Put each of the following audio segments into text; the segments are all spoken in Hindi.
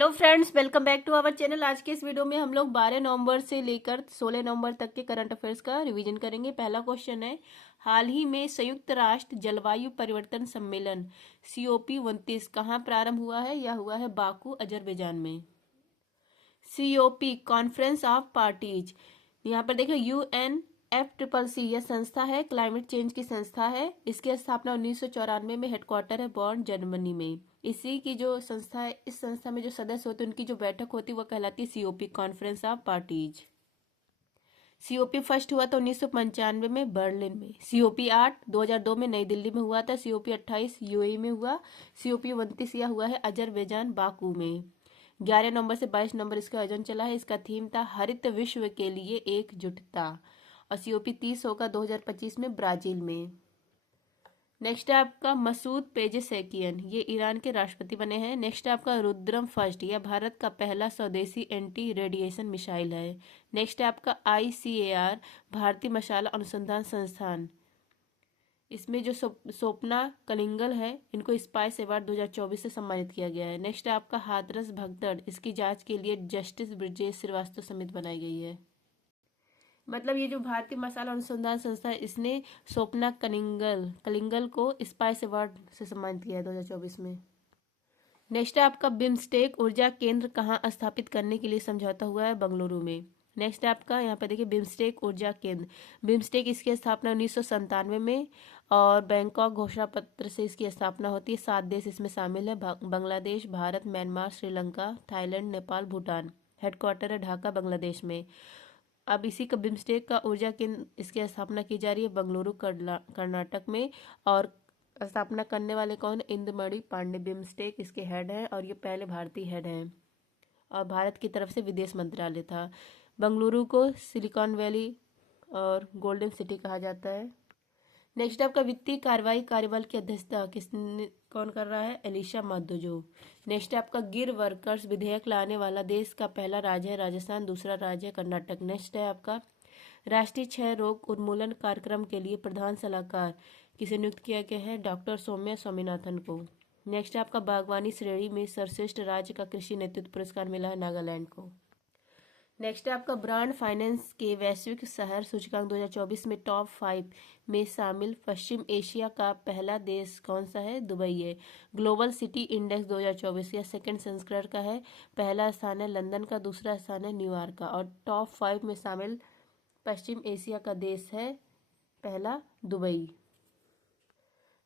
Hello friends, welcome back to our channel. आज के इस वीडियो में हम लोग 12 नवंबर से लेकर 16 नवंबर तक के करंट अफेयर्स का रिवीजन करेंगे। पहला क्वेश्चन है, हाल ही में संयुक्त राष्ट्र जलवायु परिवर्तन सम्मेलन COP 29 कहाँ प्रारंभ हुआ है? यह हुआ है बाकू, अजरबैजान में। COP कॉन्फ्रेंस ऑफ पार्टीज, यहाँ पर देखो UNFCCC यह संस्था है, क्लाइमेट चेंज की संस्था है। इसकी स्थापना 1994 में, हेडक्वार्टर है बॉर्न, जर्मनी में। इसी की जो संस्था है, इस संस्था में जो सदस्य होते हैं उनकी जो बैठक होती है वो कहलाती है COP conference of parties. COP first हुआ था 1995 में बर्लिन में। COP 8 2002 में नई दिल्ली में हुआ था। COP 28 UAE में हुआ। COP 29 यह हुआ है अजरबैजान, बाकू में। 11 नवंबर से 22 नवंबर इसका आयोजन चला है। इसका थीम था हरित विश्व के लिए एकजुटता। और COP 30 होगा 2025 में ब्राजील में। नेक्स्ट है आपका मसूद पेजेसेकियन, ये ईरान के राष्ट्रपति बने हैं। नेक्स्ट है आपका रुद्रम फर्स्ट, यह भारत का पहला स्वदेशी एंटी रेडिएशन मिसाइल है। नेक्स्ट है आपका ICAR, भारतीय मसाला अनुसंधान संस्थान। इसमें जो स्वप्ना कलिंगल है, इनको स्पाइस अवार्ड 2024 से सम्मानित किया गया है। नेक्स्ट है आपका हाथरस भगदड़, इसकी जांच के लिए जस्टिस ब्रजेश श्रीवास्तव समिति बनाई गई है। मतलब ये जो भारतीय मसाला अनुसंधान संस्था है, इसने स्वप्ना कलिंगल को स्पाइस अवार्ड से सम्मानित किया है 2024 में। नेक्स्ट है आपका बिम्स्टेक ऊर्जा केंद्र कहाँ स्थापित करने के लिए समझौता हुआ है? बेंगलुरु में। नेक्स्ट है आपका यहाँ पे देखिए बिम्स्टेक ऊर्जा केंद्र। बिम्स्टेक इसकी स्थापना 1997 में और बैंकॉक घोषणा पत्र से इसकी स्थापना होती है। 7 देश इसमें शामिल है, Bangladesh, Bharat, Myanmar, Sri Lanka, Thailand, Nepal, Bhutan. Headquarter है ढाका, बांग्लादेश में। अब इसी का बिम्स्टेक का ऊर्जा केंद्र इसकी स्थापना की जा रही है बेंगलुरु, कर्नाटक में। और स्थापना करने वाले कौन? इंदुमणि पांडे बिम्स्टेक इसके हेड हैं और ये पहले भारतीय हेड हैं। और भारत की तरफ से विदेश मंत्रालय था। बेंगलुरु को सिलिकॉन वैली और गोल्डन सिटी कहा जाता है। नेक्स्ट आपका वित्तीय कार्रवाई कार्यबल की अध्यक्षता कौन कर रहा है? एलिशा माधोजो। नेक्स्ट आपका गिर वर्कर्स विधेयक लाने वाला देश का पहला राज्य है राजस्थान, दूसरा राज्य है कर्नाटक। नेक्स्ट है आपका राष्ट्रीय क्षय रोग उन्मूलन कार्यक्रम के लिए प्रधान सलाहकार किसे नियुक्त किया गया है? डॉक्टर सौम्या स्वामीनाथन को। नेक्स्ट है आपका बागवानी श्रेणी में सर्वश्रेष्ठ राज्य का कृषि नेतृत्व पुरस्कार मिला है नागालैंड को। नेक्स्ट है आपका ब्रांड फाइनेंस के वैश्विक शहर सूचकांक 2024 में टॉप 5 में शामिल पश्चिम एशिया का पहला देश कौन सा है? दुबई है। ग्लोबल सिटी इंडेक्स 2024 या सेकंड संस्करण का है। पहला स्थान है लंदन का, दूसरा स्थान है न्यूयॉर्क का। और टॉप 5 में शामिल पश्चिम एशिया का देश है पहला दुबई।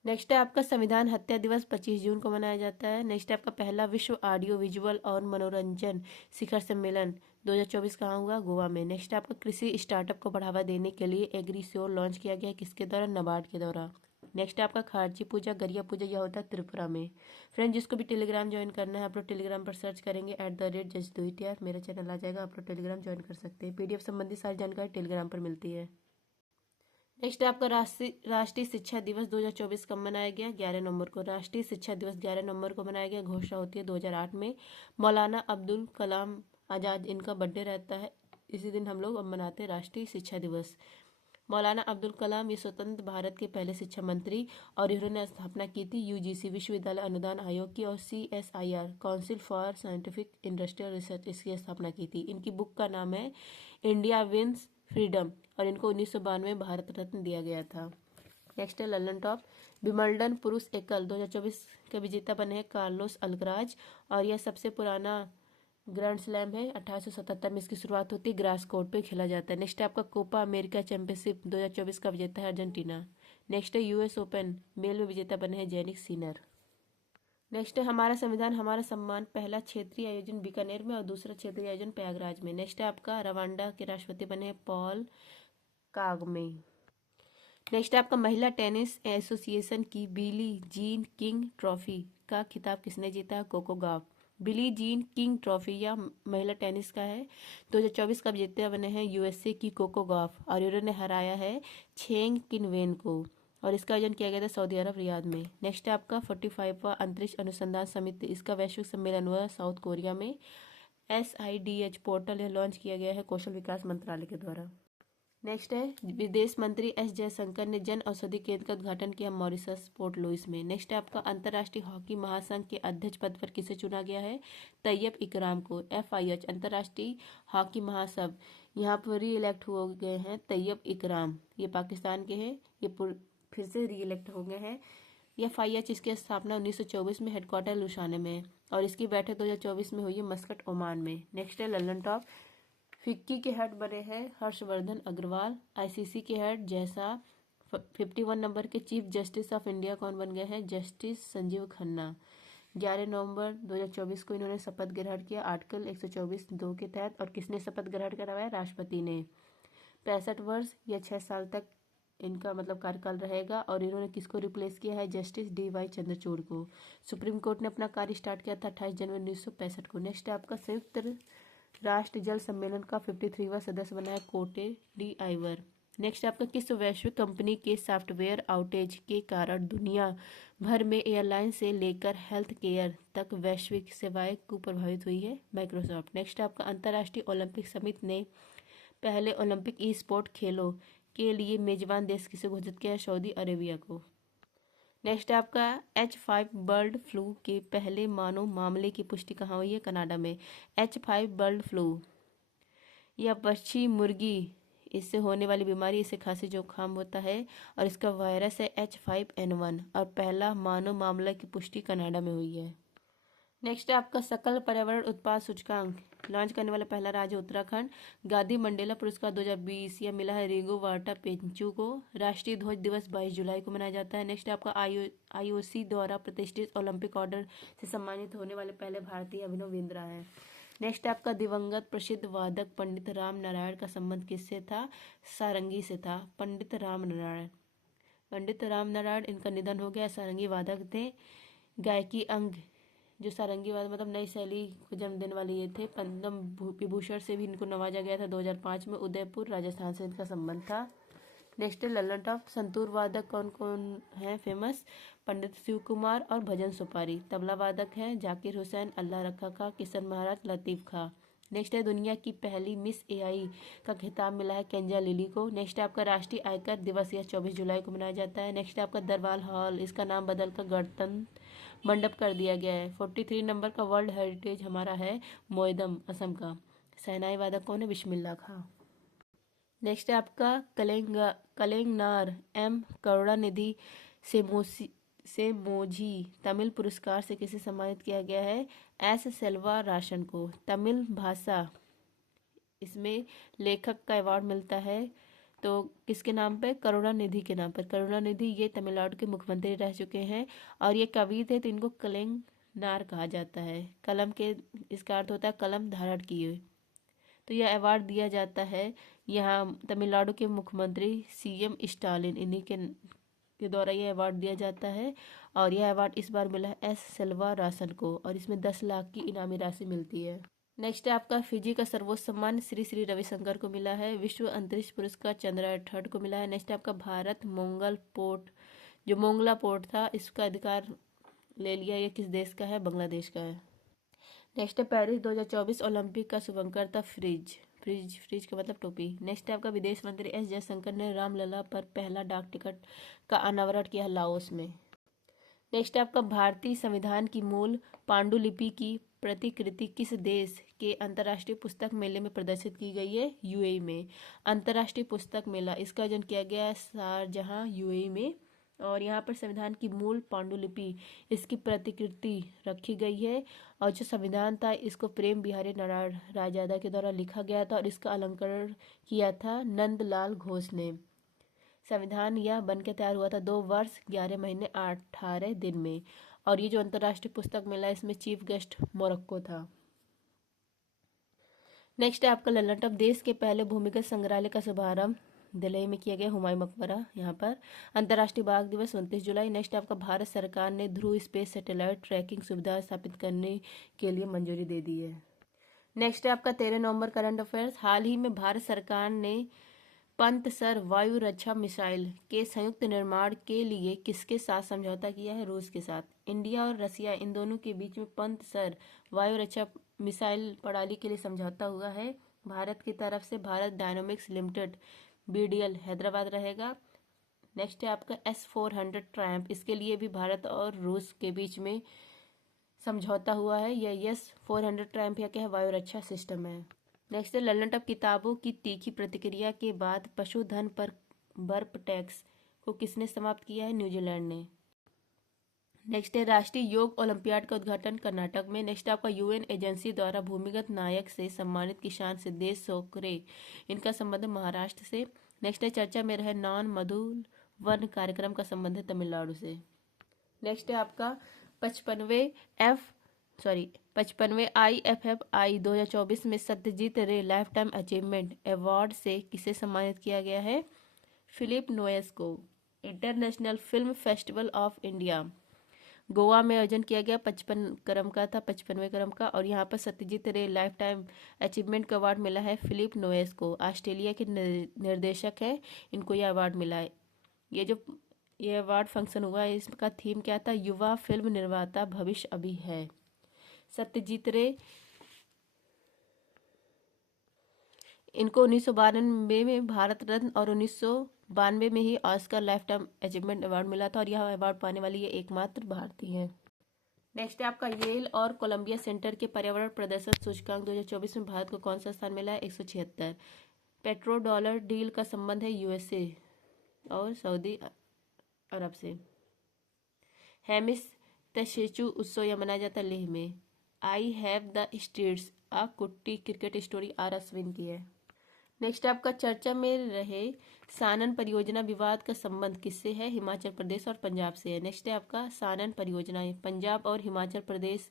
नेक्स्ट है आपका संविधान हत्या दिवस 25 जून को मनाया जाता है। नेक्स्ट है आपका पहला विश्व ऑडियो विजुअल और मनोरंजन शिखर सम्मेलन 2024 कहाँ हुआ? गोवा में। नेक्स्ट है आपका कृषि स्टार्टअप को बढ़ावा देने के लिए एग्रीश्योर लॉन्च किया गया, किसके द्वारा? नाबार्ड के द्वारा। नेक्स्ट है आपका खारजी पूजा गरिया पूजा, यह होता है त्रिपुरा में। फ्रेंड जिसको भी टेलीग्राम ज्वाइन करना है आप लोग टेलीग्राम पर सर्च करेंगे @JustDoIt, मेरा चैनल आ जाएगा, आप लोग टेलीग्राम ज्वाइन कर सकते हैं। PDF संबंधी सारी जानकारी टेलीग्राम पर मिलती है। नेक्स्ट है आपका राष्ट्रीय शिक्षा दिवस 2024 कब मनाया गया? 11 नवंबर को। राष्ट्रीय शिक्षा दिवस 11 नवंबर को मनाया गया। घोषणा होती है 2008 में। मौलाना अब्दुल कलाम आज़ाद इनका बर्थडे रहता है, इसी दिन हम लोग अब मनाते हैं राष्ट्रीय शिक्षा दिवस। मौलाना अब्दुल कलाम ये स्वतंत्र भारत के पहले शिक्षा मंत्री और इन्होंने स्थापना की थी UGC विश्वविद्यालय अनुदान आयोग की और CSIR council for scientific industrial research इसकी स्थापना की थी। इनकी बुक का नाम है इंडिया विंस फ्रीडम और इनको 1992 में भारत रत्न दिया गया था। नेक्स्ट है ललन टॉप विंबलडन पुरुष एकल 2024 के विजेता बने हैं कार्लोस अल्कराज और यह सबसे पुराना ग्रैंड स्लैम है। 1877 में इसकी शुरुआत होती है, ग्रास कोर्ट पे खेला जाता है। नेक्स्ट है आपका कोपा अमेरिका चैंपियनशिप 2024 का विजेता है अर्जेंटीना। नेक्स्ट है US ओपन मेल में विजेता बने हैं जैनिक सिनर। नेक्स्ट है हमारा संविधान हमारा सम्मान, पहला क्षेत्रीय आयोजन बीकानेर में और दूसरा क्षेत्रीय आयोजन प्रयागराज में। नेक्स्ट है आपका रवांडा के राष्ट्रपति बने हैं पॉल कागमे। नेक्स्ट है आपका महिला टेनिस एसोसिएशन की बिली जीन किंग ट्रॉफी का खिताब किसने जीता? Coco Gauff. Billie Jean King trophy या महिला टेनिस का है 2024 का विजेता बने हैं USA की कोको गॉफ और इन्होंने हराया है छेंग किनवेन को और इसका आयोजन किया गया था सऊदी अरब रियाद में। नेक्स्ट है आपका 45वां अंतरिक्ष अनुसंधान समिति, इसका वैश्विक सम्मेलन हुआ साउथ कोरिया में। SIDH पोर्टल यह लॉन्च किया गया है कौशल विकास मंत्रालय के द्वारा। नेक्स्ट है विदेश मंत्री एस जयशंकर ने जन औषधि केंद्र का उद्घाटन किया मॉरिशस पोर्ट लुइस में। नेक्स्ट है आपका अंतर्राष्ट्रीय हॉकी महासंघ के अध्यक्ष पद पर किसे चुना गया है? तैयब इकराम को। FIH अंतर्राष्ट्रीय हॉकी महासंघ, यहाँ पर री इलेक्ट हो गए हैं तैयब इकराम, ये पाकिस्तान के हैं, ये फिर से री इलेक्ट हो गए हैं। FIH इसकी स्थापना 1924 में हेडक्वार्टर लुसाने में है और इसकी बैठक 2024 में हुई है मस्कट ओमान में। नेक्स्ट है लल्लन टॉप, फिक्की के हेड बने हैं हर्षवर्धन अग्रवाल। ICC के हेड जैसा 51 नंबर के चीफ जस्टिस ऑफ इंडिया कौन बन गए हैं? जस्टिस संजीव खन्ना। 11 नवंबर 2024 को इन्होंने शपथ ग्रहण किया आर्टिकल 124(2) के तहत। और किसने शपथ ग्रहण करवाया? राष्ट्रपति ने। 65 वर्ष या 6 साल तक इनका मतलब कार्यकाल रहेगा। और इन्होंने किसको रिप्लेस किया है? जस्टिस DY चंद्रचूड़ को। सुप्रीम कोर्ट ने अपना कार्य स्टार्ट किया था 28 जनवरी 1965 को। नेक्स्ट है आपका संयुक्त राष्ट्र जल सम्मेलन का 53वां सदस्य बना है कोटे डी आइवर। नेक्स्ट आपका किस वैश्विक कंपनी के सॉफ्टवेयर आउटेज के कारण दुनिया भर में एयरलाइन से लेकर हेल्थ केयर तक वैश्विक सेवाएं को प्रभावित हुई है? माइक्रोसॉफ्ट। नेक्स्ट आपका अंतर्राष्ट्रीय ओलंपिक समिति ने पहले ओलंपिक ई स्पोर्ट खेलों के लिए मेजबान देश किसे घोषित किया है? सऊदी अरेबिया को। नेक्स्ट आपका H5 बर्ड फ्लू के पहले मानव मामले की पुष्टि कहाँ हुई है? कनाडा में। H5 बर्ड फ्लू यह पक्षी मुर्गी, इससे होने वाली बीमारी, इससे खांसी जुकाम होता है और इसका वायरस है H5N1 और पहला मानव मामला की पुष्टि कनाडा में हुई है। नेक्स्ट है आपका सकल पर्यावरण उत्पाद सूचकांक लॉन्च करने वाला पहला राज्य उत्तराखंड। गांधी मंडेला पुरस्कार 2020 यह मिला है रिंगो वाटा पेंचू को। राष्ट्रीय ध्वज दिवस 22 जुलाई को मनाया जाता है। नेक्स्ट आपका IOC द्वारा प्रतिष्ठित ओलंपिक ऑर्डर से सम्मानित होने वाले पहले भारतीय अभिनव बिंद्रा है। नेक्स्ट आपका दिवंगत प्रसिद्ध वादक पंडित राम नारायण का संबंध किससे था? सारंगी से था। पंडित राम नारायण इनका निधन हो गया। सारंगी वादक थे। गायकी अंग जो सारंगी वाद मतलब नई शैली को जन्म देने वाले ये थे। पद्म विभूषण से भी इनको नवाजा गया था 2005 में। उदयपुर राजस्थान से इनका संबंध था। नेक्स्ट लल्लन टॉप संतूर वादक कौन कौन है फेमस? पंडित शिव कुमार और भजन सुपारी। तबला वादक है जाकिर हुसैन, अल्लाह रखा खा, किशन महाराज, लतीफ खा। नेक्स्ट है दुनिया की पहली मिस AI का खिताब मिला है केंजा लिली को। नेक्स्ट आपका राष्ट्रीय आयकर दिवस यह 24 जुलाई को मनाया जाता है। नेक्स्ट आपका दरबार हॉल, इसका नाम बदलकर गणतंत्र मंडप कर दिया गया है। 43 नंबर का वर्ल्ड हेरिटेज हमारा है मोयदम असम का। शहनाई वादक कौन है? बिस्मिल्लाह खां। नेक्स्ट है आपका कलेंगनार M करुणानिधि सेमोझी तमिल पुरस्कार से किसे सम्मानित किया गया है? S सेल्वा राशन को। तमिल भाषा इसमें लेखक का अवार्ड मिलता है तो किसके नाम पे? करुणानिधि के नाम पर। करुणानिधि ये तमिलनाडु के मुख्यमंत्री रह चुके हैं और ये कवि थे तो इनको कलेंगनार कहा जाता है। कलम के इसका अर्थ होता है कलम धारण किए। तो यह अवार्ड दिया जाता है यहाँ तमिलनाडु के मुख्यमंत्री CM स्टालिन, इन्हीं के द्वारा यह अवार्ड दिया जाता है। और यह अवार्ड इस बार मिला है S सेल्वा रासन को और इसमें 10 लाख की इनामी राशि मिलती है। नेक्स्ट है आपका फिजी का सर्वोच्च सम्मान श्री श्री रविशंकर को मिला है। विश्व अंतरिक्ष पुरस्कार चंद्रयान 3 को मिला है। नेक्स्ट आपका भारत मोंगल पोर्ट जो मोंगला पोर्ट था इसका अधिकार ले लिया, ये किस देश का है? बांग्लादेश का है। नेक्स्ट है पेरिस 2024 ओलंपिक का शुभंकर था फ्रिज का मतलब टोपी। नेक्स्ट है आपका विदेश मंत्री S जयशंकर ने रामलला पर पहला डाक टिकट का अनावरण किया लाओस में। नेक्स्ट है आपका भारतीय संविधान की मूल पांडुलिपि की प्रतिकृति किस देश के अंतर्राष्ट्रीय पुस्तक मेले में प्रदर्शित की गई है? UAE में। अंतर्राष्ट्रीय पुस्तक मेला इसका आयोजन किया गया है शारजहां UAE में। और यहाँ पर संविधान की मूल पांडुलिपि इसकी प्रतिकृति रखी गई है। और जो संविधान था इसको प्रेम बिहारी नारायण रायजादा के द्वारा लिखा गया था और इसका अलंकरण किया था नंदलाल घोष ने। संविधान यह बनकर तैयार हुआ था 2 वर्ष 11 महीने 18 दिन में। और ये जो अंतर्राष्ट्रीय पुस्तक मेला इसमें चीफ गेस्ट मोरक्को था। नेक्स्ट है आपका लल्लन टॉप देश के पहले भूमिगत संग्रहालय का शुभारंभ दिल्ली में किया गया हुमायूं मकबरा यहाँ पर। अंतर्राष्ट्रीय बाघ दिवस 29 जुलाई। नेक्स्ट आपका भारत सरकार ने ध्रुव स्पेस सैटेलाइट ट्रैकिंग सुविधा स्थापित करने के लिए मंजूरी दे दी है। नेक्स्ट है आपका 13 नवंबर करंट अफेयर्स। हाल ही में भारत सरकार ने पंतसर वायु रक्षा मिसाइल के संयुक्त निर्माण के लिए किसके साथ समझौता किया है? रूस के साथ। इंडिया और रसिया इन दोनों के बीच में पंतसर वायु रक्षा मिसाइल प्रणाली के लिए समझौता हुआ है। भारत की तरफ से Bharat dynamics limited BDL Hyderabad रहेगा। नेक्स्ट है आपका S-400 ट्रायम्फ, इसके लिए भी भारत और रूस के बीच में समझौता हुआ है। यह S-400 ट्रायम्फ या क्या है, वायुरक्षा सिस्टम है। नेक्स्ट है ललन टॉप, किताबों की तीखी प्रतिक्रिया के बाद पशुधन पर बर्फ टैक्स को किसने समाप्त किया है, न्यूजीलैंड ने। नेक्स्ट है राष्ट्रीय योग ओलंपियाड का उद्घाटन कर्नाटक में। नेक्स्ट आपका UN एजेंसी द्वारा भूमिगत नायक से सम्मानित किसान सिद्धेश सोकरे, इनका संबंध महाराष्ट्र से। नेक्स्ट है चर्चा में रहे नॉन मधुल वन कार्यक्रम का संबंध है तमिलनाडु से। नेक्स्ट है आपका 55वें IFFI 2024 में सत्यजीत रे लाइफ टाइम अचीवमेंट अवार्ड से किसे सम्मानित किया गया है, फिलिप नोयस को। International film festival of India Goa में आयोजन किया गया, 55वें क्रम का, और यहाँ पर सत्यजीत रे लाइफ टाइम अचीवमेंट का अवार्ड मिला है फिलिप नोयस को। ऑस्ट्रेलिया के निर्देशक है, इनको यह अवार्ड मिला है। ये अवार्ड फंक्शन हुआ है, इसका थीम क्या था, युवा फिल्म निर्माता भविष्य अभी है। सत्यजीत रे इनको 1992 में भारत रत्न और 1992 में ही Oscar lifetime achievement award मिला था, और यह अवार्ड पाने वाली ये एकमात्र भारतीय है। नेक्स्ट है आपका येल और कोलंबिया सेंटर के पर्यावरण प्रदर्शन सूचकांक 2024 में भारत को कौन सा स्थान मिला है, 176। पेट्रो डॉलर डील का संबंध है USA और सऊदी अरब से। हेमिस तशेचू उत्सव यह मनाया जाता है लेह में। आई हैव द स्ट्रीट्स अ कुट्टी क्रिकेट स्टोरी R अश्विन की है। नेक्स्ट आपका चर्चा में रहे सानन परियोजना विवाद का संबंध किससे है, हिमाचल प्रदेश और पंजाब से है। नेक्स्ट है आपका सानन परियोजना पंजाब और हिमाचल प्रदेश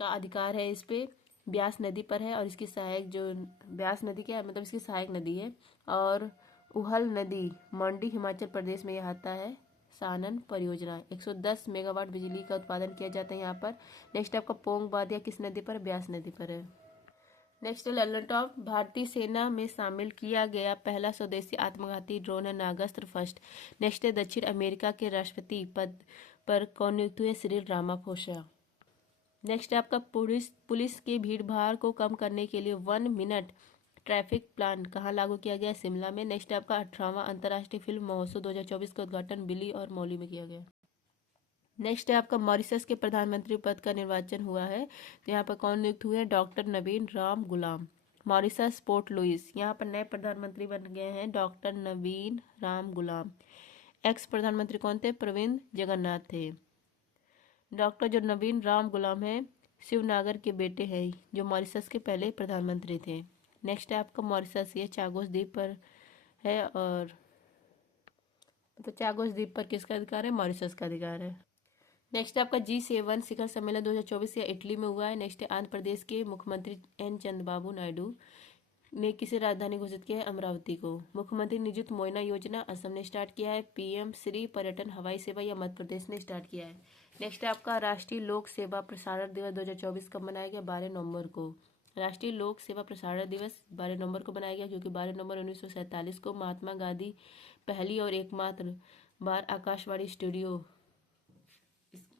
का अधिकार है, इस पे ब्यास नदी पर है, और इसकी सहायक जो ब्यास नदी क्या है, मतलब इसकी सहायक नदी है, और उहल नदी मंडी हिमाचल प्रदेश में यह आता है। सानन परियोजना 110 मेगावाट बिजली का उत्पादन किया जाता है यहाँ पर। नेक्स्ट आपका पोंग बादिया किस नदी पर, ब्यास नदी पर है। नेक्स्ट है ललन टॉप, भारतीय सेना में शामिल किया गया पहला स्वदेशी आत्मघाती ड्रोन है नागास्त्र फर्स्ट। नेक्स्ट है दक्षिण अमेरिका के राष्ट्रपति पद पर कौन नियुक्त हुए, सिरिल रामाफोसा। नेक्स्ट है आपका पुलिस की भीड़भाड़ को कम करने के लिए 1 मिनट ट्रैफिक प्लान कहाँ लागू किया गया, शिमला में। नेक्स्ट है आपका 18वां अंतर्राष्ट्रीय फिल्म महोत्सव 2024 का उद्घाटन बिली और मौली में किया गया। नेक्स्ट है आपका मॉरिशस के प्रधानमंत्री पद का निर्वाचन हुआ है, तो यहाँ पर कौन नियुक्त हुए हैं, डॉक्टर नवीन राम गुलाम। मॉरिशस पोर्ट लुइस, यहाँ पर नए प्रधानमंत्री बन गए हैं डॉक्टर नवीन राम गुलाम। एक्स प्रधानमंत्री कौन थे, प्रविंद जगन्नाथ थे। डॉक्टर जो नवीन राम गुलाम है शिवनागर के बेटे हैं, जो मॉरिशस के पहले प्रधानमंत्री थे। नेक्स्ट है आपका मॉरिशस, ये चागोस द्वीप पर है, और तो चागोस द्वीप पर किसका अधिकार है, मॉरिशस का अधिकार है। नेक्स्ट आपका G7 शिखर सम्मेलन 2024 या इटली में हुआ है। नेक्स्ट है आंध्र प्रदेश के मुख्यमंत्री N चंद्रबाबू नायडू ने किसे राजधानी घोषित किया है, अमरावती को। मुख्यमंत्री निजुत मोयना योजना असम ने स्टार्ट किया है। PM श्री पर्यटन हवाई सेवा या मध्य प्रदेश ने स्टार्ट किया है। नेक्स्ट है आपका राष्ट्रीय लोक सेवा प्रसारण दिवस 2024 कब मनाया गया, 12 नवंबर को। राष्ट्रीय लोक सेवा प्रसारण दिवस 12 नवंबर को बनाया गया, क्योंकि 12 नवंबर 1947 को महात्मा गांधी पहली और एकमात्र बार आकाशवाणी स्टूडियो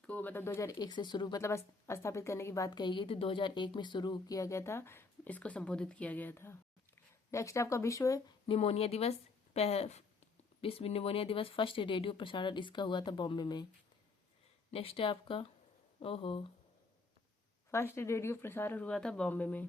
को मतलब 2001 से शुरू मतलब स्थापित करने की बात कही गई थी, 2001 में शुरू किया गया था, इसको संबोधित किया गया था। नेक्स्ट आपका विश्व निमोनिया दिवस फर्स्ट रेडियो प्रसारण इसका हुआ था बॉम्बे में। नेक्स्ट है आपका फर्स्ट रेडियो प्रसारण हुआ था बॉम्बे में।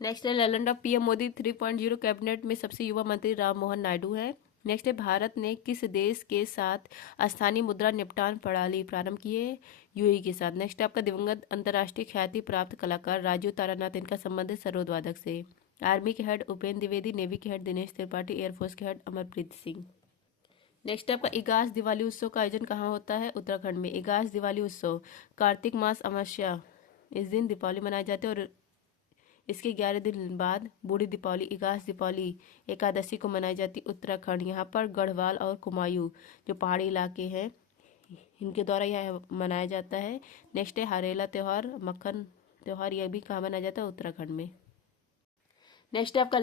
नेक्स्ट है Lalan of PM Modi 3.0 cabinet में सबसे युवा मंत्री राम मोहन नायडू है। नेक्स्ट है भारत ने किस देश के साथ स्थानीय मुद्रा निपटान प्रणाली प्रारंभ की है, UAE के साथ। नेक्स्ट आपका दिवंगत अंतर्राष्ट्रीय ख्याति प्राप्त कलाकार राजू तारानाथ, इनका संबंध है सरोद वादक से। आर्मी के हेड उपेंद्र द्विवेदी, नेवी के हेड दिनेश त्रिपाठी, एयरफोर्स के हेड अमरप्रीत सिंह। नेक्स्ट आपका इगास दिवाली उत्सव का आयोजन कहाँ होता है, उत्तराखंड में। इगास दिवाली उत्सव कार्तिक मास अमावस्या इस दिन दीपावली मनाई जाती है, और इसके 11 दिन बाद बूढ़ी दीपावली इगास दीपावली एकादशी को मनाई जाती है उत्तराखंड। यहाँ पर गढ़वाल और कुमायूं जो पहाड़ी इलाके हैं इनके द्वारा यह मनाया जाता है। नेक्स्ट है हरेला त्यौहार, मक्खन त्यौहार, यह भी कहाँ मनाया जाता है, उत्तराखंड में। नेक्स्ट है आपका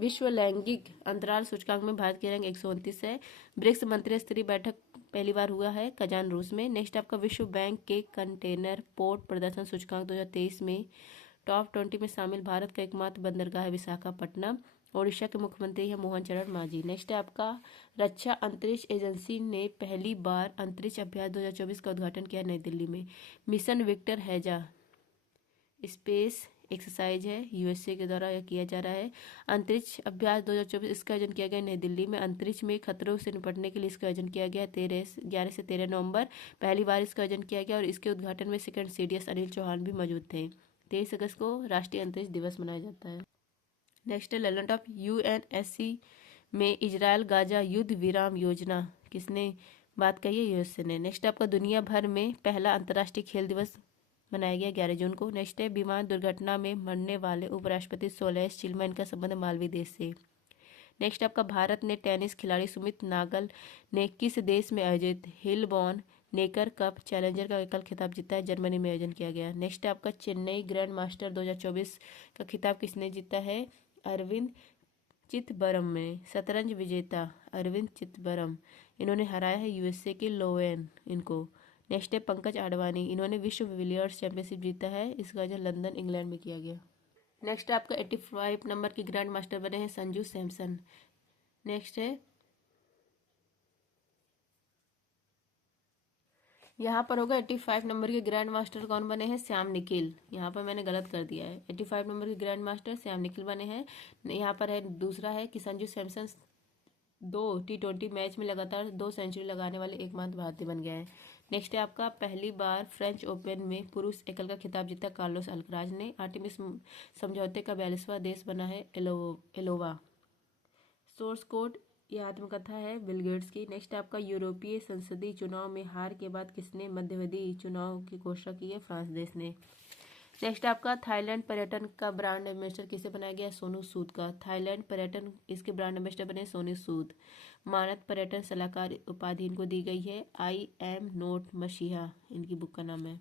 विश्व लैंगिक अंतराल सूचकांक में भारत की रैंक 129 है। ब्रिक्स मंत्री स्तरीय बैठक पहली बार हुआ है कजान रूस में। नेक्स्ट आपका विश्व बैंक के कंटेनर पोर्ट प्रदर्शन सूचकांक 2023 में टॉप 20 में शामिल भारत का एकमात्र बंदरगाह है विशाखापट्टनम। ओडिशा के मुख्यमंत्री हैं मोहन चरण मांझी। नेक्स्ट है आपका रक्षा अंतरिक्ष एजेंसी ने पहली बार अंतरिक्ष अभ्यास 2024 का उद्घाटन किया नई दिल्ली में। मिशन विक्टर हैजा स्पेस एक्सरसाइज है, यूएसए के द्वारा यह किया जा रहा है। अंतरिक्ष अभ्यास 2024 इसका आयोजन किया गया नई दिल्ली में। अंतरिक्ष में खतरों से निपटने के लिए इसका आयोजन किया गया 11 से 13 नवंबर पहली बार इसका आयोजन किया गया और इसके उद्घाटन में सेकंड सीडीएस अनिल चौहान भी मौजूद थे। 23 अगस्त को राष्ट्रीय अंतरिक्ष दिवस मनाया जाता है। नेक्स्ट है लैंड ऑफ यूएनएससी में इजरायल गाजा युद्ध विराम योजना किसने बात कही है? यूएसए ने। नेक्स्ट आपका दुनिया भर में पहला अंतर्राष्ट्रीय खेल दिवस मनाया गया 11 जून को। नेक्स्ट है विमान दुर्घटना में मरने वाले उपराष्ट्रपति सोलेस चिल्मा, इनका संबंध मालवी देश से। नेक्स्ट आपका भारत ने टेनिस खिलाड़ी सुमित नागल ने किस देश में आयोजित हिलबॉर्न नेकर कप चैलेंजर का एकल खिताब जीता है? जर्मनी में आयोजन किया गया। नेक्स्ट आपका चेन्नई ग्रैंड मास्टर 2024 का खिताब किसने जीता है? अरविंद चिदंबरम में। शतरंज विजेता अरविंद चिदंबरम, इन्होंने हराया है यूएसए के लोवेन इनको। नेक्स्ट है पंकज आडवाणी, इन्होंने विश्व बिलियर्ड्स चैंपियनशिप जीता है, इसका आयोजन लंदन इंग्लैंड में किया गया। नेक्स्ट आपका 85 नंबर के ग्रैंड मास्टर बने हैं संजू सैमसन। नेक्स्ट है यहाँ पर होगा 85 नंबर के ग्रैंड मास्टर कौन बने हैं? श्याम निखिल। यहाँ पर मैंने गलत कर दिया है, 85 नंबर के ग्रैंड मास्टर श्याम निखिल बने हैं। यहाँ पर है दूसरा है कि संजू सैमसन 2 T20 मैच में लगातार 2 सेंचुरी लगाने वाले एकमात्र भारतीय बन गए हैं। नेक्स्ट है आपका पहली बार फ्रेंच ओपन में पुरुष एकल का खिताब जीता कार्लोस अल्कराज ने। आर्टेमिस समझौते का 42वां देश बना है एलोवा। सोर्स कोड यह आत्मकथा है बिल गेट्स की। नेक्स्ट आपका यूरोपीय संसदीय चुनाव में हार के बाद किसने मध्यावधि चुनाव की घोषणा की है? फ्रांस देश ने। नेक्स्ट आपका थाईलैंड पर्यटन का ब्रांड एम्बेसडर किसे बनाया गया? सोनू सूद का। थाईलैंड पर्यटन इसके ब्रांड एम्बेसडर बने सोनू सूद। मानद पर्यटन सलाहकार उपाधि इनको दी गई है। आई एम नॉट मसीहा इनकी बुक का नाम है।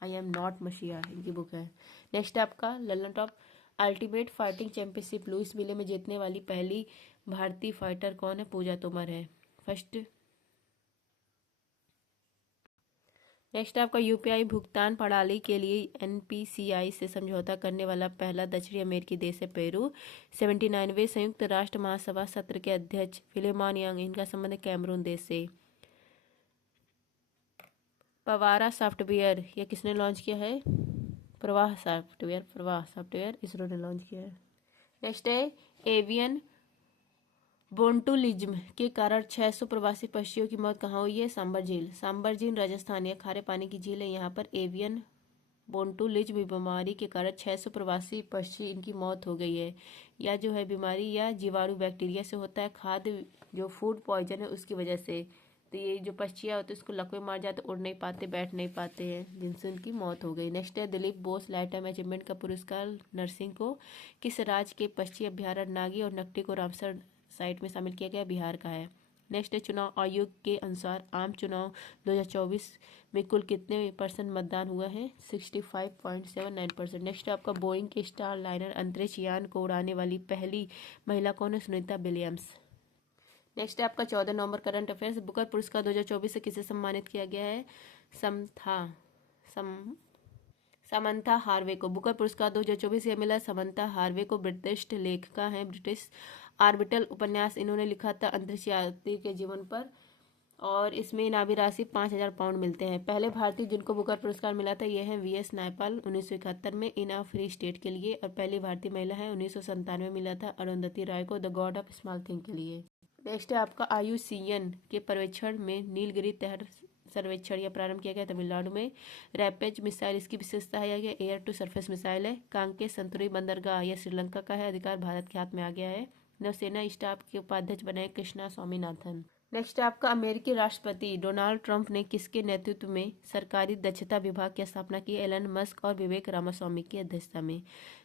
आई एम नॉट मसीहा इनकी बुक है। नेक्स्ट आपका Lallantop ultimate fighting championship Louisville में जीतने वाली पहली भारतीय फाइटर कौन है? पूजा तोमर है फर्स्ट। नेक्स्ट आपका यूपीआई भुगतान प्रणाली के लिए एनपीसीआई से समझौता करने वाला पहला दक्षिणी अमेरिकी देश है पेरू। 79वें संयुक्त राष्ट्र महासभा सत्र के अध्यक्ष फिलेमॉन यांग, इनका संबंध कैमरून देश से। पवारा सॉफ्टवेयर यह किसने लॉन्च किया है? प्रवाह सॉफ्टवेयर इसरो ने लॉन्च किया है। नेक्स्ट है एवियन बोंटुलिज्म के कारण 600 प्रवासी पक्षियों की मौत कहाँ हुई है? सांबर झील राजस्थान, यह खारे पानी की झील है। यहाँ पर एवियन बोंटुलिज्म बीमारी के कारण 600 प्रवासी पक्षी इनकी मौत हो गई है। यह जो है बीमारी या जीवाणु बैक्टीरिया से होता है, खाद्य जो फूड पॉइजन है उसकी वजह से। तो ये जो पक्षियाँ होते हैं उसको लकवे मार जाते, उड़ नहीं पाते, बैठ नहीं पाते हैं, जिनसे उनकी मौत हो गई। नेक्स्ट है Dilip Bose life time achievement का पुरस्कार नरसिंह को किस राज्य के पक्षी अभ्यारण्य नागी और नकटी को रामसर साइट में शामिल किया गया? बिहार का है। नेक्स्ट है चुनाव आयोग के अनुसार आम चुनाव 2024 में कुल कितने % मतदान हुआ है? 65.79%। नेक्स्ट है आपका बोइंग के स्टार लाइनर अंतरिक्ष यान को उड़ाने वाली पहली महिला कौन है? सुनीता विलियम्स। नेक्स्ट है आपका 14 नवंबर करंट अफेयर्स। बुकर पुरस्कार 2024 से किसे सम्मानित किया गया है? समंथा हार्वे को। बुकर पुरस्कार 2024 यह मिला समंथा हार्वे को। ब्रिटिश लेखिका हैं, ब्रिटिश ऑर्बिटल उपन्यास इन्होंने लिखा था अंतरिक्ष यात्री के जीवन पर, और इसमें इनामी राशि 5000 पाउंड मिलते हैं। पहले भारतीय जिनको बुकर पुरस्कार मिला था यह है वीएस नायपाल 1971 में इन अ फ्री स्टेट के लिए, और पहली भारतीय महिला है 1997 में मिला था अरुंधति राय को the God of small thing के लिए। नेक्स्ट है आपका IUCN के पर्यवेक्षण में नीलगिरी तहर सर्वेक्षण यह प्रारंभ किया गया तमिलनाडु में। रैपेज मिसाइल इसकी विशेषता है यह एयर टू सरफेस मिसाइल है। कांके संतुरी बंदरगाह यह श्रीलंका का है, अधिकार भारत के हाथ में आ गया है। नौसेना स्टाफ के उपाध्यक्ष बने कृष्णा स्वामीनाथन। नेक्स्ट आपका अमेरिकी राष्ट्रपति डोनाल्ड ट्रंप ने किसके नेतृत्व में सरकारी दक्षता विभाग की स्थापना की? एलन मस्क और विवेक रामास्वामी की अध्यक्षता में।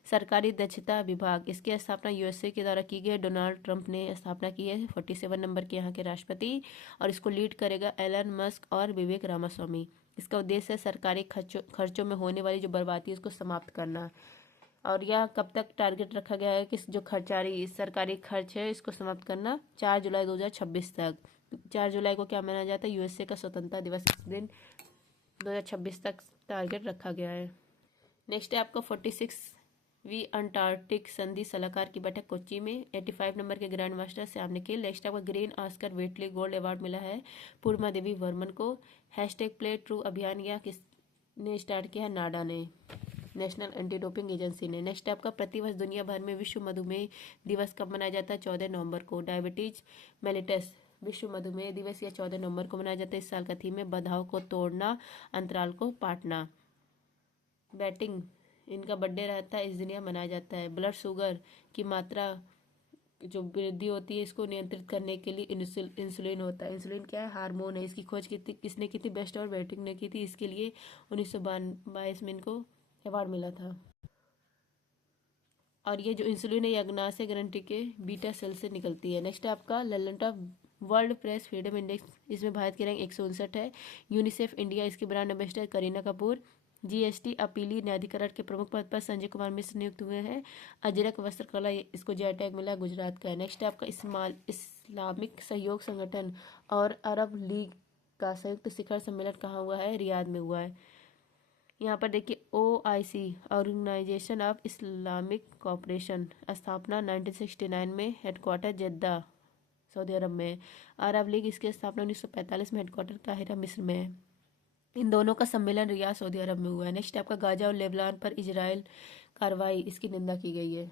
सरकारी दक्षता विभाग इसकी स्थापना यूएसए के द्वारा की गई, डोनाल्ड ट्रंप ने स्थापना की है। 47 नंबर के यहाँ के राष्ट्रपति, और इसको लीड करेगा एलन मस्क और विवेक रामास्वामी। इसका उद्देश्य है सरकारी खर्चों में होने वाली जो बर्बादी है उसको समाप्त करना। और यह कब तक टारगेट रखा गया है कि जो सरकारी खर्च है इसको समाप्त करना 4 जुलाई 2026 तक। 4 जुलाई को क्या माना जाता है? यूएसए का स्वतंत्रता दिवस। इस दिन 2026 तक टारगेट रखा गया है। नेक्स्ट है आपका 46 वी अंटार्कटिक संधि सलाहकार की बैठक कोच्चि में। 85 नंबर के grand master Shyam Nikhil. Next आपका ग्रीन ऑस्कर वेटली गोल्ड अवार्ड मिला है पूर्णिमा देवी वर्मन को। हैशटैग प्ले ट्रू अभियान या किसने स्टार्ट किया है? नाडा ने, नेशनल एंटी डोपिंग एजेंसी ने। नेक्स्ट आपका प्रतिवर्ष दुनिया भर में विश्व मधुमेह दिवस कब मनाया जाता है? 14 नवंबर को। डायबिटीज मेलिटस विश्व मधुमेह दिवस या 14 नवंबर को मनाया जाता है। इस साल का थीम है बाधाओं को तोड़ना, अंतराल को पाटना। बैटिंग इनका बर्थडे रहता है इस दिन यह मनाया जाता है। ब्लड शुगर की मात्रा जो वृद्धि होती है इसको नियंत्रित करने के लिए इंसुलिन होता है। इंसुलिन क्या है? हार्मोन है। इसकी खोज किसने की थी? बेस्ट और बैटिंग ने की थी। इसके लिए 1922 में इनको अवार्ड मिला था। और ये जो इंसुलिन है ये अग्नाशय ग्रंथि के बीटा सेल से निकलती है। नेक्स्ट है आपका Lallantop world press freedom index, इसमें भारत की रैंक 159 है। यूनिसेफ इंडिया इसकी brand ambassador Kareena Kapoor. GST अपीली न्यायाधिकरण के प्रमुख पद पर संजय कुमार मिश्र नियुक्त हुए हैं। अजरक वस्त्र कला इसको जय टैग मिला, गुजरात का है। नेक्स्ट है आपका इस्लामिक सहयोग संगठन और अरब लीग का संयुक्त शिखर सम्मेलन कहाँ हुआ है? रियाद में हुआ है। यहाँ पर देखिए OIC Organisation of Islamic Cooperation स्थापना 1969 में, हेडक्वार्टर जेद्दा सऊदी अरब में। अरब लीग इसकी स्थापना 1945 में, हेडक्वार्टर काहिरा मिस्र में है। इन दोनों का सम्मेलन रियाद सऊदी अरब में हुआ है। नेक्स्ट आपका गाजा और लेबनान पर इजराइल कार्रवाई, इसकी निंदा की गई है।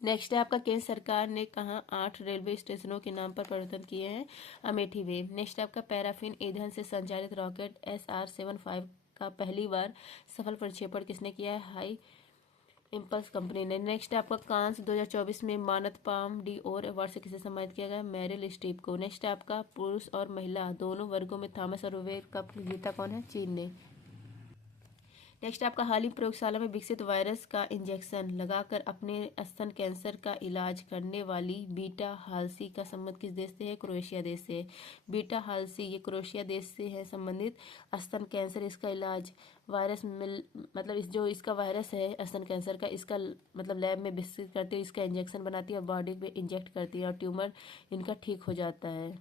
नेक्स्ट है आपका केंद्र सरकार ने कहा 8 रेलवे स्टेशनों के नाम पर परिवर्तन किए हैं? अमेठी वे। नेक्स्ट आपका पैराफिन ईंधन से संचालित रॉकेट SR-75 का पहली बार सफल प्रक्षेपण किसने किया है? हाई इम्पल्स कंपनी ने। नेक्स्ट आपका कांस 2024 में मानद पाम डी और अवार्ड से किसे सम्मानित किया गया? मैरिल स्ट्रीप को। नेक्स्ट आपका पुरुष और महिला दोनों वर्गों में थॉमस और विवेक कप जीता कौन है? चीन ने। नेक्स्ट आपका हाल ही प्रयोगशाला में विकसित वायरस का इंजेक्शन लगाकर अपने स्तन कैंसर का इलाज करने वाली बीटा हाल्सी का संबंध किस देश से है? क्रोएशिया देश से। बीटा हाल्सी ये क्रोएशिया देश से है संबंधित। स्तन कैंसर इसका इलाज वायरस मतलब इस जो इसका वायरस है स्तन कैंसर का, इसका मतलब लैब में विकसित करती है, इसका इंजेक्शन बनाती है और बॉडी में इंजेक्ट करती है और ट्यूमर इनका ठीक हो जाता है।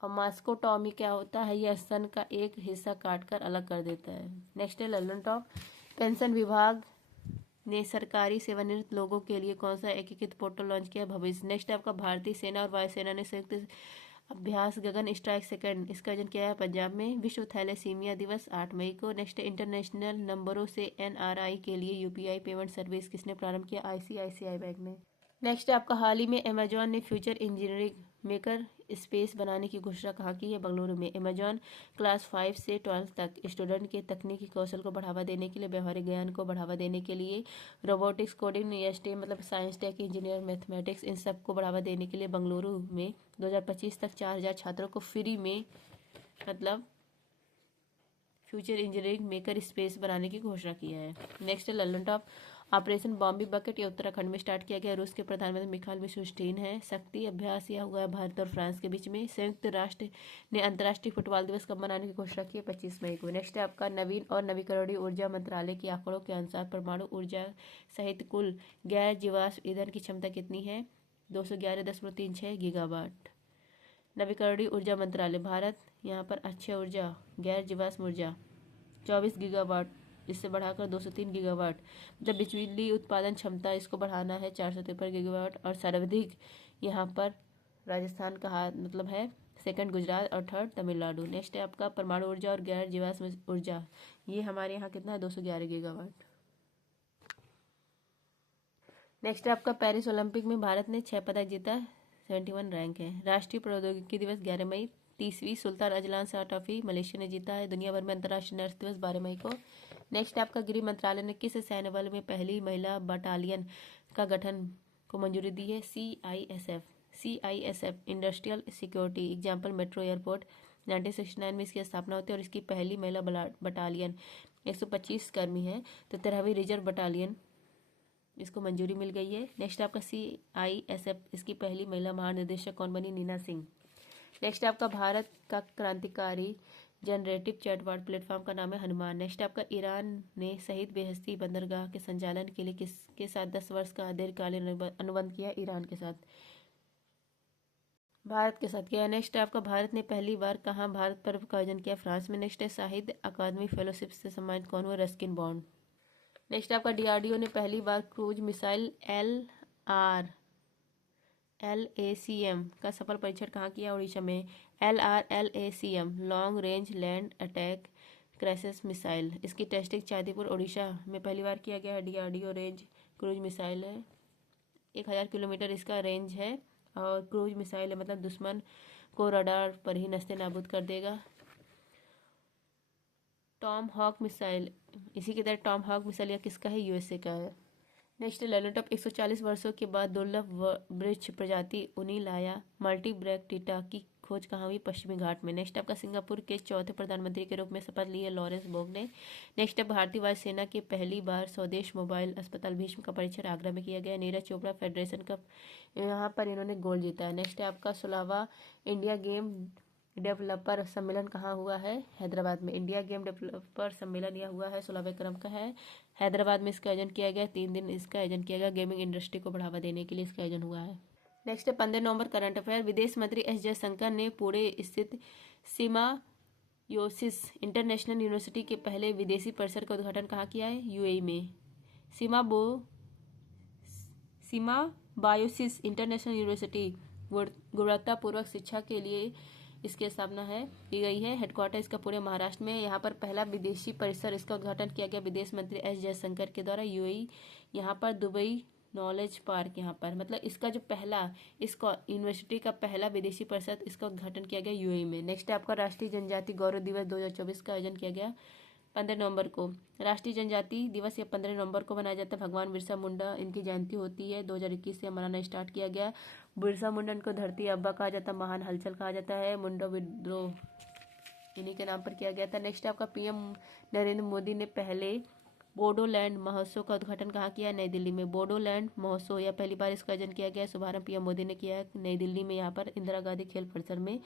और मास्कोटॉमी क्या होता है? यह स्तन का एक हिस्सा काटकर अलग कर देता है। नेक्स्ट है लल्लनटॉप पेंशन विभाग ने सरकारी सेवानिवृत्त लोगों के लिए कौन सा एकीकृत पोर्टल लॉन्च किया? भविष्य। नेक्स्ट है आपका भारतीय सेना और वायुसेना ने संयुक्त अभ्यास गगन स्ट्राइक सेकंड, इसका आयोजन किया है पंजाब में। विश्व थैलेसीमिया दिवस 8 मई को। नेक्स्ट इंटरनेशनल नंबरों से NRI के लिए UPI पेमेंट सर्विस किसने प्रारंभ किया? ICICI बैंक ने। नेक्स्ट आपका हाल ही में अमेजॉन ने फ्यूचर इंजीनियरिंग मेकर स्पेस बनाने की घोषणा कहाँ की है? बेंगलुरु में। अमेजॉन क्लास 5 से 12 तक स्टूडेंट के तकनीकी कौशल को बढ़ावा देने के लिए, व्यवहारिक ज्ञान को बढ़ावा देने के लिए, रोबोटिक्स, कोडिंग, STEM मतलब साइंस, टेक, इंजीनियर, मैथमेटिक्स, इन सब को बढ़ावा देने के लिए बेंगलुरु में 2025 तक 4000 छात्रों को फ्री में मतलब फ्यूचर इंजीनियरिंग मेकर स्पेस बनाने की घोषणा किया है। नेक्स्ट है लल्लनटॉप ऑपरेशन बॉम्बी बकेट, ये उत्तराखंड में स्टार्ट किया गया। रूस के प्रधानमंत्री मिखाइल मिशुस्टीन है। शक्ति अभ्यास यह हुआ है भारत और फ्रांस के बीच में। संयुक्त राष्ट्र ने अंतर्राष्ट्रीय फुटबॉल दिवस कब मनाने की घोषणा की है? 25 मई को। नेक्स्ट है आपका नवीन और नवीकरणीय ऊर्जा मंत्रालय के आंकड़ों के अनुसार परमाणु ऊर्जा सहित कुल गैर जीवाश्म ईंधन की क्षमता कितनी है? 211.36 गीगावाट। नवीकरणीय ऊर्जा मंत्रालय भारत, यहाँ पर अक्षय ऊर्जा, गैर जीवाश्म ऊर्जा 24 गीगावाट, इससे बढ़ाकर 203 गीगावाट। मतलब बिजली उत्पादन क्षमता इसको बढ़ाना है 453 गीगावाट। और सर्वाधिक यहाँ पर राजस्थान का हाथ मतलब है, सेकंड गुजरात और थर्ड तमिलनाडु। नेक्स्ट है आपका परमाणु ऊर्जा और गैर जीवाश्म ऊर्जा, ये हमारे यहाँ कितना है? 211 गीगावाट। नेक्स्ट है आपका पेरिस ओलंपिक में भारत ने 6 पदक जीता, 71 रैंक है। राष्ट्रीय प्रौद्योगिकी दिवस 11 मई। 30वीं Sultan Azlan Shah trophy Malaysia ने जीता है। दुनिया भर में अंतर्राष्ट्रीय नर्स दिवस 12 मई को। नेक्स्ट आपका गृह मंत्रालय ने किस सैन्य बल में पहली महिला बटालियन का गठन को मंजूरी दी है? CISF industrial security example metro airport. 1969 में इसकी स्थापना होती है और इसकी पहली महिला बटालियन 125 कर्मी है। तो 13वीं रिजर्व बटालियन इसको मंजूरी मिल गई है। नेक्स्ट आपका CISF इसकी पहली महिला महानिदेशक कौन बनी? नीना सिंह। नेक्स्ट आपका भारत का क्रांतिकारी जनरेटिव चैटबॉट प्लेटफॉर्म का नाम है हनुमान। नेक्स्ट आपका ईरान ने शहीद बेहस्ती बंदरगाह के संचालन के लिए किसके साथ 10 वर्ष का दीर्घकालीन अनुबंध किया? ईरान के साथ, भारत के साथ किया। नेक्स्ट आपका भारत ने पहली बार कहाँ भारत पर्व का आयोजन किया? फ्रांस में। नेक्स्ट है साहित्य अकादमी फेलोशिप से सम्मानित कौन हुआ? Ruskin bond. नेक्स्ट आपका डीआरडीओ ने पहली बार क्रूज मिसाइल LRLACM का सफल परीक्षण कहाँ किया? उड़ीसा में। LRLACM long range land attack crisis missile, इसकी टेस्टिंग चांदीपुर उड़ीसा में पहली बार किया गया है। डीआरडीओ रेंज क्रूज मिसाइल है, 1000 किलोमीटर इसका रेंज है और क्रूज मिसाइल है, मतलब दुश्मन को रडार पर ही नस्ते नाबूद कर देगा। टॉम हॉक मिसाइल, इसी की तरह टॉम हॉक मिसाइल यह किसका है? यूएसए का है। नेक्स्ट लैलोटॉप 140 वर्षों के बाद दुर्लभ वृक्ष प्रजाति उनीलाया मल्टीब्रैक्टिटा की खोज कहाँ हुई? पश्चिमी घाट में। नेक्स्ट आपका सिंगापुर के चौथे प्रधानमंत्री के रूप में शपथ ली है लॉरेंस बोग ने। नेक्स्ट अब भारतीय वायुसेना के पहली बार स्वदेश मोबाइल अस्पताल भीष्म का परीक्षण आगरा में किया गया। नीरज चोपड़ा फेडरेशन कप, यहाँ पर इन्होंने गोल्ड जीता है। नेक्स्ट है आपका 16वां इंडिया गेम डेवलपर सम्मेलन कहाँ हुआ है? हैदराबाद में। इंडिया गेम डेवलपर सम्मेलन यह हुआ है 16वें क्रम का है, हैदराबाद में इसका आयोजन किया गया। 3 दिन इसका आयोजन किया गया, गेमिंग इंडस्ट्री को बढ़ावा देने के लिए इसका आयोजन हुआ है। नेक्स्ट है 15 नवंबर करंट अफेयर। विदेश मंत्री एस जयशंकर ने पुणे स्थित सिमायोसिस इंटरनेशनल यूनिवर्सिटी के पहले विदेशी परिसर का उद्घाटन कहाँ किया है? यूएई में। सिमाबायोसिस इंटरनेशनल यूनिवर्सिटी गुणवत्तापूर्वक शिक्षा के लिए इसकी स्थापना की गई है। हेडक्वार्टर इसका पूरे महाराष्ट्र में। यहाँ पर पहला विदेशी परिसर इसका उद्घाटन किया गया विदेश मंत्री एस जयशंकर के द्वारा यूएई। यहाँ पर दुबई नॉलेज पार्क, यहाँ पर मतलब इसका जो पहला इस यूनिवर्सिटी का पहला विदेशी परिसर इसका उद्घाटन किया गया यूएई में। नेक्स्ट आपका राष्ट्रीय जनजाति गौरव दिवस 2024 का आयोजन किया गया 15 नवंबर को। राष्ट्रीय जनजाति दिवस ये 15 नवंबर को मनाया जाता है। भगवान बिरसा मुंडा इनकी जयंती होती है, 2021 से मनाना स्टार्ट किया गया। बिरसा मुंडा इनको धरती अब्बा कहा जाता है, महान हलचल कहा जाता है। मुंडा विद्रोह इन्हीं के नाम पर किया गया था। नेक्स्ट आपका पीएम नरेंद्र मोदी ने पहले बोडोलैंड महोत्सव का उद्घाटन कहाँ किया? नई दिल्ली में। बोडोलैंड महोत्सव यह पहली बार इसका आयोजन किया गया। शुभारंभ पीएम मोदी ने किया है नई दिल्ली में, यहाँ पर इंदिरा गांधी खेल परिसर में।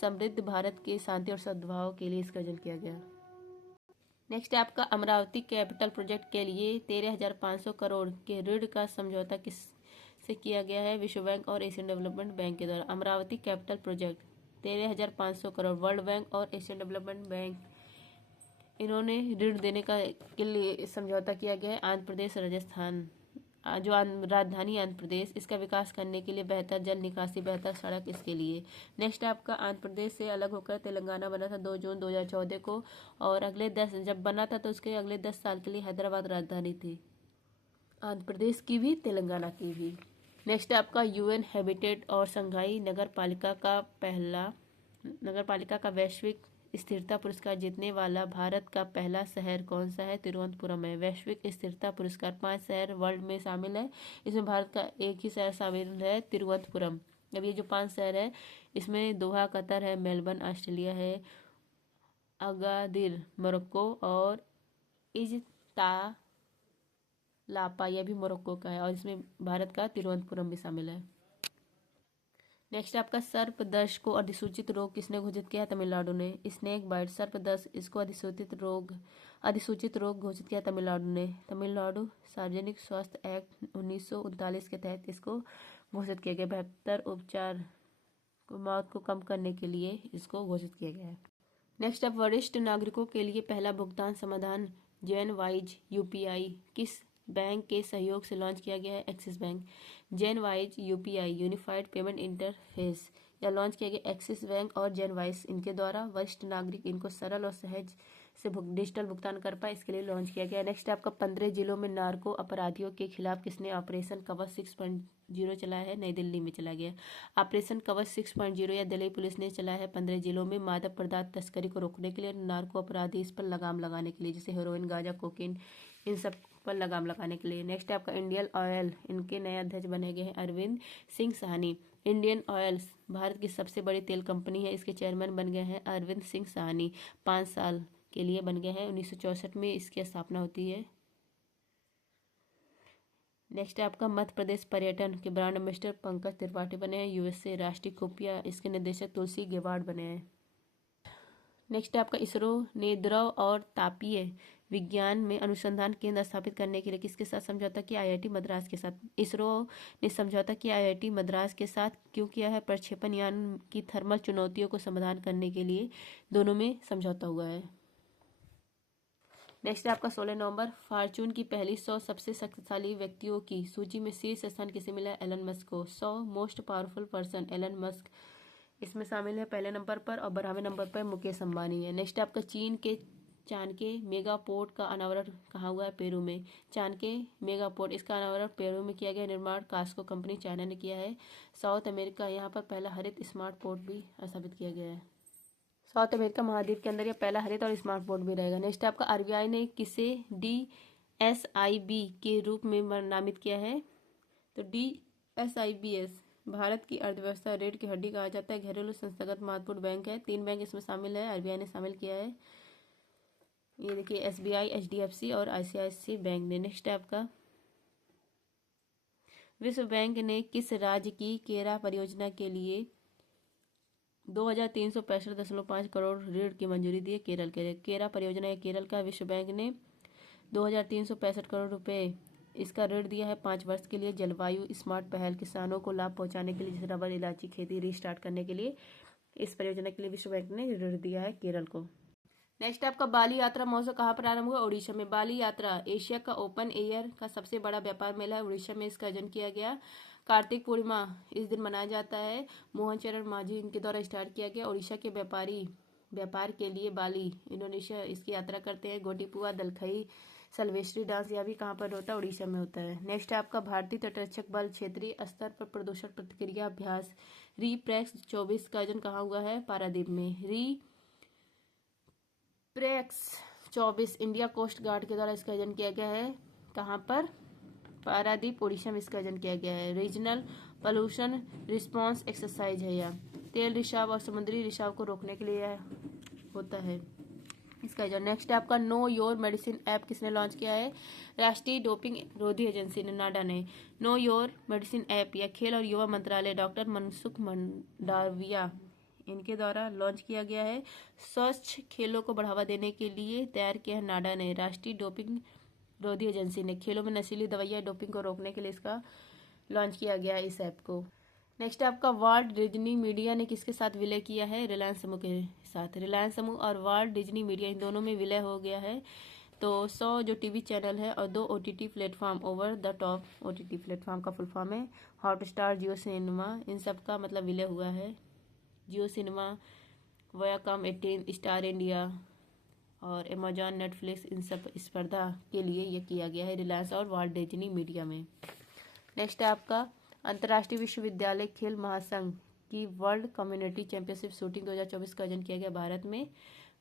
समृद्ध भारत के शांति और सद्भाव के लिए इसका आयोजन किया गया। नेक्स्ट आपका अमरावती कैपिटल प्रोजेक्ट के लिए 13,500 करोड़ के ऋण का समझौता किस से किया गया है? विश्व बैंक और एशियन डेवलपमेंट बैंक के द्वारा। Amravati capital project 13,500 crore world bank और एशियन डेवलपमेंट बैंक इन्होंने ऋण देने का के लिए समझौता किया गया है। आंध्र प्रदेश राजस्थान जो राजधानी आंध्र प्रदेश, इसका विकास करने के लिए बेहतर जल निकासी, बेहतर सड़क इसके लिए। नेक्स्ट आपका आंध्र प्रदेश से अलग होकर तेलंगाना बना था 2 जून 2014 को, और अगले 10 जब बना था तो उसके अगले 10 साल के लिए हैदराबाद राजधानी थी, आंध्र प्रदेश की भी तेलंगाना की भी। नेक्स्ट आपका यूएन हैबिटेट और संघाई नगर पालिका का वैश्विक स्थिरता पुरस्कार जीतने वाला भारत का पहला शहर कौन सा है? तिरुवनंतपुरम है। वैश्विक स्थिरता पुरस्कार 5 शहर वर्ल्ड में शामिल है, इसमें भारत का एक ही शहर शामिल है, तिरुवनंतपुरम। अब ये जो 5 शहर है इसमें दोहा कतर है, मेलबर्न ऑस्ट्रेलिया है, अगादिर मोरक्को और इजतालापा यह भी मोरक्को का है, और इसमें भारत का तिरुवनंतपुरम भी शामिल है। नेक्स्ट आपका सर्पदंश को अधिसूचित रोग किसने घोषित किया? तमिलनाडु ने। स्नेक बाइट सर्पदंश इसको अधिसूचित रोग घोषित किया तमिलनाडु ने। तमिलनाडु सार्वजनिक स्वास्थ्य एक्ट 1939 के तहत इसको घोषित किया गया। बेहतर उपचार मौत को कम करने के लिए इसको घोषित किया गया है। नेक्स्ट अब वरिष्ठ नागरिकों के लिए पहला भुगतान समाधान जेनवाइज यूपीआई किस बैंक के सहयोग से लॉन्च किया गया है? Axis Bank. जेनवाइज यूपीआई यूनिफाइड पेमेंट इंटरफेस या लॉन्च किया गया एक्सिस बैंक और जेनवाइज इनके द्वारा वरिष्ठ नागरिक इनको सरल और सहज से डिजिटल भुगतान कर पाए, इसके लिए लॉन्च किया गया। नेक्स्ट आपका 15 जिलों में नार्को अपराधियों के खिलाफ किसने ऑपरेशन कवच 6.0 चलाया है? नई दिल्ली में चला गया। ऑपरेशन कवच 6.0 या दिल्ली पुलिस ने चलाया है 15 जिलों में मादक पदार्थ तस्करी को रोकने के लिए, नार्को अपराधी इस पर लगाम लगाने के लिए, जैसे हेरोइन, गांजा, कोकीन, इन सब पर लगाम लगाने के लिए। नेक्स्ट आपका इंडियन ऑयल इनके नए अध्यक्ष बने गए हैं अरविंद सिंह साहनी। इंडियन ऑयल भारत की सबसे बड़ी तेल कंपनी है, इसके चेयरमैन बन गए हैं अरविंद सिंह साहनी, 5 साल के लिए बन गए हैं। 1964 में इसकी स्थापना होती है। नेक्स्ट आपका मध्य प्रदेश पर्यटन के ब्रांड एम्बेसडर पंकज त्रिपाठी बने हैं यूएसए। राष्ट्रीय खुफिया इसके निदेशक तुलसी गेवार्ड बने हैं। नेक्स्ट आपका इसरो ने द्रव और तापीय विज्ञान में अनुसंधान केंद्र स्थापित करने के लिए किसके साथ समझौता किया? आईआईटी मद्रास के साथ। इसरो ने समझौता किया आईआईटी मद्रास के साथ, क्यों किया है? प्रक्षेपण यान की थर्मल चुनौतियों को समाधान करने के लिए दोनों में समझौता हुआ है। नेक्स्ट है आपका 16 नवंबर, फॉर्चून की पहली 100 सबसे शक्तिशाली व्यक्तियों की सूची में शीर्ष स्थान किसे मिला? एलन मस्क को। 100 most powerful person Elon Musk इसमें शामिल है पहले नंबर पर, और 12वें नंबर पर मुकेश अंबानी है। नेक्स्ट आपका चीन के चाणक्य मेगा पोर्ट का अनावरण कहाँ हुआ है? पेरू में। चाणक्य मेगा पोर्ट, इसका अनावरण पेरू में किया गया। निर्माण कास्को कंपनी चाइना ने किया है। साउथ अमेरिका, यहाँ पर पहला हरित स्मार्ट पोर्ट भी स्थापित किया गया है। साउथ अमेरिका महाद्वीप के अंदर यह पहला हरित और स्मार्ट बोर्ड भी रहेगा। नेक्स्ट आपका आरबीआई ने किसे DSIB के रूप में नामित किया है? तो DSIBS भारत की अर्थव्यवस्था रीढ़ की हड्डी कहा जाता है। घरेलू संस्थागत महत्वपूर्ण बैंक है। 3 बैंक इसमें शामिल है, आरबीआई ने शामिल किया है। ये देखिए SBI, HDFC और ICICI बैंक ने। नेक्स्ट है आपका विश्व बैंक ने किस राज्य की केरा परियोजना के लिए 2365.5 करोड़ ऋण की मंजूरी दी है? केरल के लिए। केरा परियोजना है केरल का। विश्व बैंक ने 2365 करोड़ रुपए इसका ऋण दिया है 5 वर्ष के लिए। जलवायु स्मार्ट पहल किसानों को लाभ पहुंचाने के लिए, जैसे रबर इलायची खेती रीस्टार्ट करने के लिए, इस परियोजना के लिए विश्व बैंक ने ऋण दिया है केरल को। नेक्स्ट आपका बाली यात्रा महोत्सव कहाँ प्रारंभ हुआ? उड़ीसा में। बाली यात्रा एशिया का ओपन एयर का सबसे बड़ा व्यापार मेला है। उड़ीसा में इसका आयोजन किया गया। कार्तिक पूर्णिमा इस दिन मनाया जाता है। मोहन चरण मांझी इनके द्वारा स्टार्ट किया गया। उड़ीसा के व्यापारी व्यापार के लिए बाली इंडोनेशिया इसकी यात्रा करते हैं। गोटीपुआ, दलखई, सल्वेस्ट्री डांस, यह भी कहाँ पर होता है? उड़ीसा में होता है। नेक्स्ट आपका भारतीय तटरक्षक बल क्षेत्रीय स्तर पर प्रदूषण प्रतिक्रिया अभ्यास रीप्रैक्स 24 का आयोजन कहाँ हुआ है? पारादीप में। प्रेक्स 24 इंडिया कोस्ट गार्ड के द्वारा इसका आयोजन किया गया है। कहाँ पर? पारादीप, उड़ीसा में इसका आयोजन किया गया है। रीजनल पोल्यूशन रिस्पांस एक्सरसाइज है यह। तेल रिसाव और समुद्री रिसाव को रोकने के लिए होता है इसका आयोजन। नेक्स्ट आपका नो योर मेडिसिन ऐप किसने लॉन्च किया है? राष्ट्रीय डोपिंग रोधी एजेंसी ने, नाडा ने। नो योर मेडिसिन ऐप या खेल और युवा मंत्रालय डॉक्टर मनसुख मंडाविया इनके द्वारा लॉन्च किया गया है। स्वच्छ खेलों को बढ़ावा देने के लिए तैयार किया है नाडा ने। राष्ट्रीय डोपिंग रोधी एजेंसी ने खेलों में नशीली दवाइयां डोपिंग को रोकने के लिए इसका लॉन्च किया गया है इस ऐप को। नेक्स्ट आपका वाल्ट डिज्नी मीडिया ने किसके साथ विलय किया है? रिलायंस समूह के साथ। रिलायंस समूह और वाल्ट डिज्नी मीडिया इन दोनों में विलय हो गया है। तो 100 जो टीवी चैनल है और 2 OTT platform, over the top OTT platform का फुल फॉर्म है हॉटस्टार, जियो सिनेमा, इन सब का मतलब विलय हुआ है। जियो सिनेमा, वायाकॉम 18, स्टार इंडिया और अमेजॉन, नेटफ्लिक्स, इन सब स्पर्धा के लिए ये किया गया है रिलायंस और वाल्ट डिज्नी मीडिया में। नेक्स्ट है आपका अंतर्राष्ट्रीय विश्वविद्यालय खेल महासंघ की वर्ल्ड कम्युनिटी चैंपियनशिप शूटिंग 2024 का आयोजन किया गया भारत में।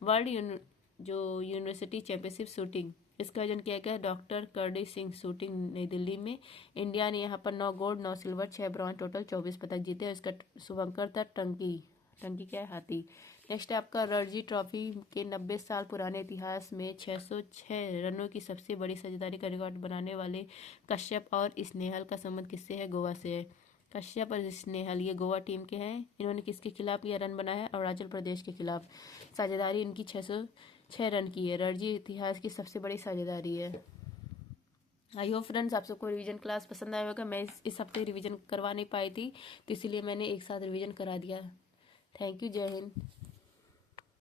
वर्ल्ड जो यूनिवर्सिटी चैंपियनशिप शूटिंग इसका आयोजन किया गया डॉक्टर करडी सिंह शूटिंग नई दिल्ली में। इंडिया ने यहाँ पर 9 गोल्ड 9 सिल्वर 6 ब्रॉन्ज टोटल 24 पदक जीते और इसका शुभंकर था टंकी क्या है? हाथी। नेक्स्ट आपका रणजी ट्रॉफी के 90 साल पुराने इतिहास में 606 रनों की सबसे बड़ी साझेदारी का रिकॉर्ड बनाने वाले कश्यप और स्नेहल का संबंध किससे है? गोवा से है। कश्यप और स्नेहल ये गोवा टीम के हैं। इन्होंने किसके खिलाफ यह रन बनाया है? अरुणाचल प्रदेश के खिलाफ। साझेदारी इनकी 606 रन की है। रणजी इतिहास की सबसे बड़ी साझेदारी है। आई होप फ्रेंड्स आप सबको रिवीजन क्लास पसंद आया होगा। मैं इस हफ्ते रिवीजन करवा नहीं पाई थी, तो इसीलिए मैंने एक साथ रिवीजन करा दिया। Thank you. जय हिंद।